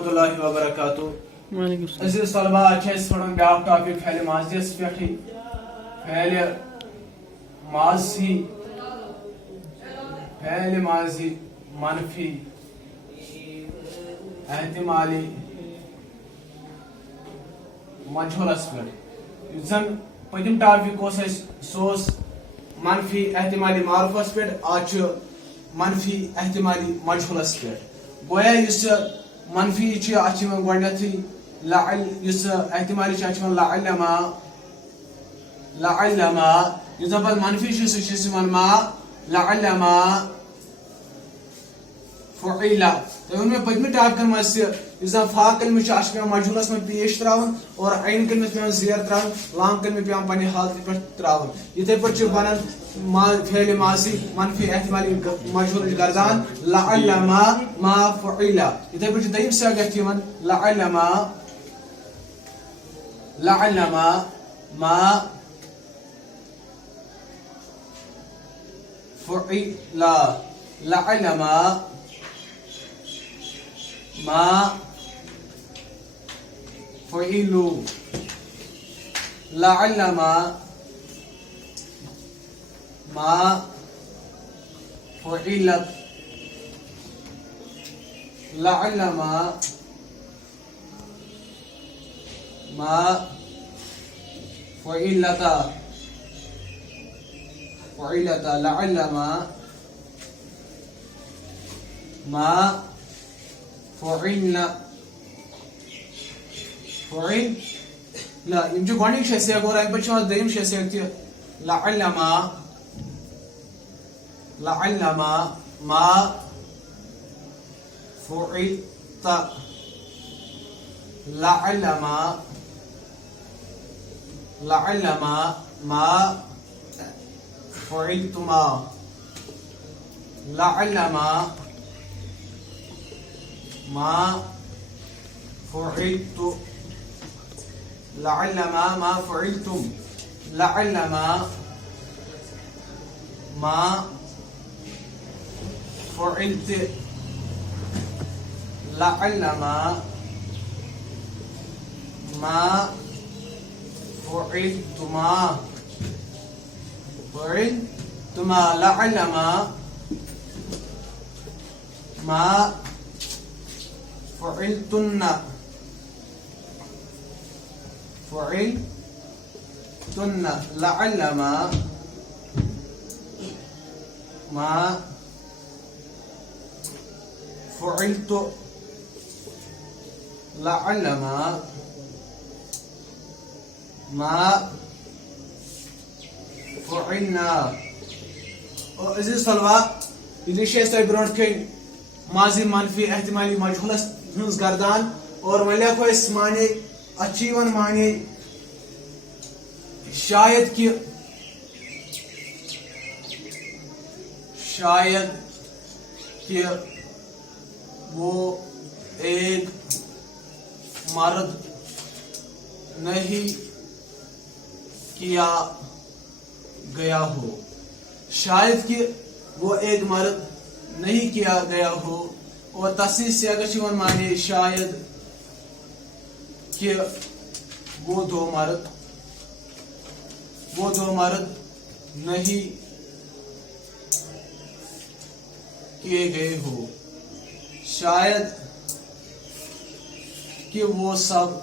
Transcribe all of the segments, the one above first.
warahmatullahi wabarakatuh. Aziz talaba अच्छे पढ़न back topic फैले माज़ियस पे फैले माज़ी मनफी एहतिमाली मजहूलस पे जन पदिम टॉपिक सोस मनफी एहतिमाली मारूफस पे आज मनफी एहतिमाली मजहूलस पे गोया इस मनफी गोथी लअल इस एहतिमाली लअल्लमा लअल्लमा मनफी मा लअल्लमा फुइला तो उनमें पदमी टॉपिकन मज फा कलमे मजहूलस में पेश त्रावन और ऐन कलमे पे जेर त्रावन लाम कलमे पे पे हालत पे त्रावन इथे पे बनन फेल माजी मनफी एहतिमाली मजहूल गर्दान लअल्लमा मा फुइला इथे पे दयिम से गथिमन लअल्लमा लअल्लमा मा फुइला लअल्लमा मा फुइलु लअल्लमा मा फुइलत लअल्लमा मा फुइलता फुइलता लअल्लमा मा फुइलना फुइला जो गणिक शैसियत और एक बच्चों दयिम शैसियत लअल्लमा लअल्लमा मा फुइलता लअल्लमा लअल्लमा मा फुइलतुमा लअल्लमा मा फुइलतु लअल्लमा मा फुइलतुम लअल्लमा मा फुइलत लअल्लमा मा फुइलतुमा फुइलतुमा लअल्लमा मा फुइलतुन्ना फुइलतुन्ना लअल्लमा मा फुइलतु लअल्लमा मा फुइलना और अजीज तलबा ये शेष ब्रोट कई माजी मनफी एहतिमाली मजहूलस हज गर्दान और वह माने अचीवन माने शायद कि वो एक मर्द नहीं किया गया हो शायद कि वो एक मर्द नहीं किया गया हो और तस्नीस से अगर माने शायद कि वो दो मर्द नहीं किए गए हो शायद कि वो सब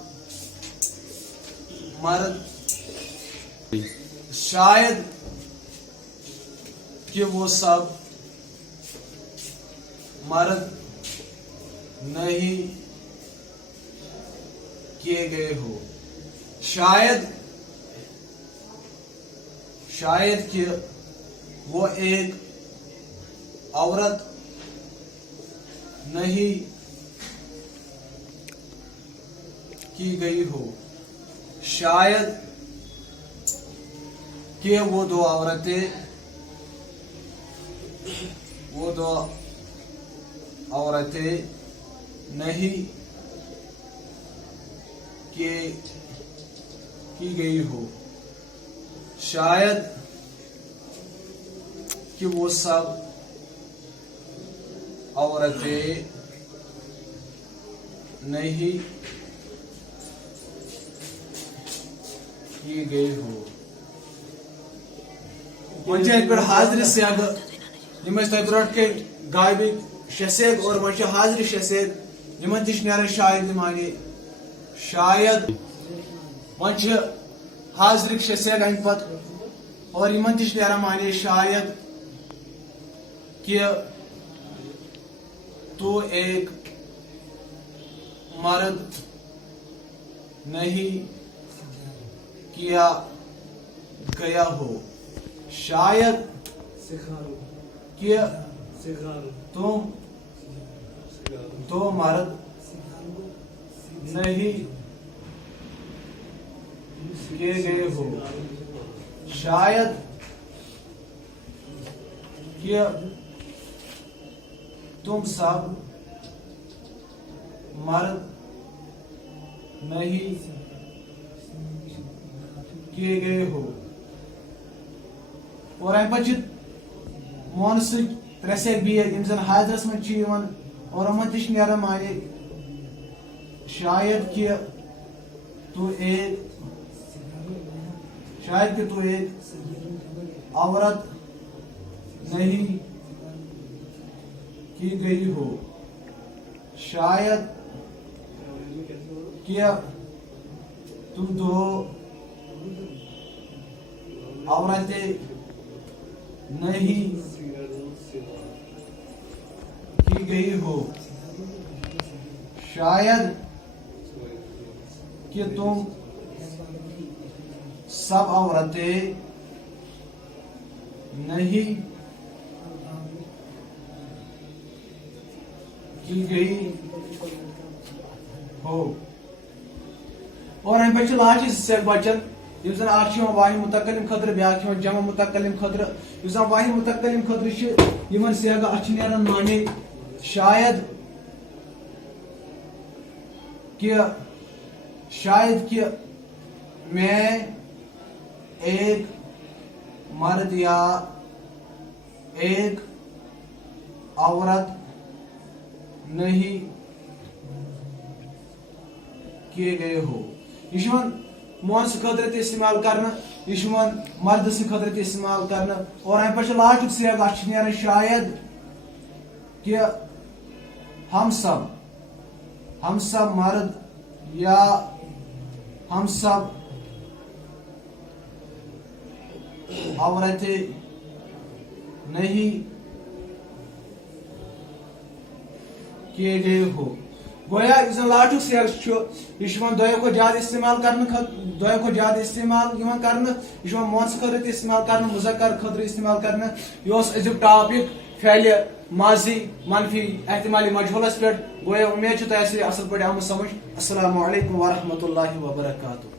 मर्द शायद कि वो सब मर्द नहीं किए गए हो शायद कि वो एक औरत नहीं की गई हो शायद कि वो दो औरतें नहीं की गई हो शायद कि वो सब औरतें نہیں کی گئی ہو ون پہ حاضر سیاگ یم برو کے غائب شسیگ اور ون حاضر شسیگ یمن تہ نیران شاید معنی شاید ون حاضر شسیگ امہ پت اور یمن تہ نیران معنی شاید کہ تو ایک مرد نہیں کیا گیا ہو شاید کہ تم دو مرد نہیں کیے گئے ہو شاید کہ تم سب مرد نہیں کیے گئے ہو اور امہ پہ مون سیک بید یم زن حاضرس من اور امن تہ نیران معنی شاید کہ تو ایک عورت نہیں کی گئی ہو شاید کہ تم دو عورتیں نہیں کی گئی ہو شاید کہ تم سب عورتیں نہیں کی گئی ہو اور امہ پہ لاسٹ سیک بچن یم زن اخ واحد متکلم خطر بیاکھ جمع متکلم خطر یس زن واحد متکلم خطر یمن سیگ اتھ نیران معنی شاید کہ میں ایک مرد یا ایک عورت نہیں کیے گئے ہو یہ مون سے خطر تہ استعمال کرنا یہ مرد سے خطر تہ استعمال کرنا اور امہ پہ لاسٹ سیگ اتھ نیران شاید کہ ہم سب مرد یا ہم سب عورتیں نہیں کیے گئے ہو گویا اس لاسٹ سیگ یہ دو کھت زیادہ استعمال کرنا یہ مونس خطر تہ استعمال کرنا مذکر خطر استعمال کرنا یہ ازیک ٹاپک فعل ماضی منفی احتمالی مجہولس پہ گویا امید تہ اصل پہ آمت سمجھ السلام علیکم ورحمۃ اللہ وبرکاتہ.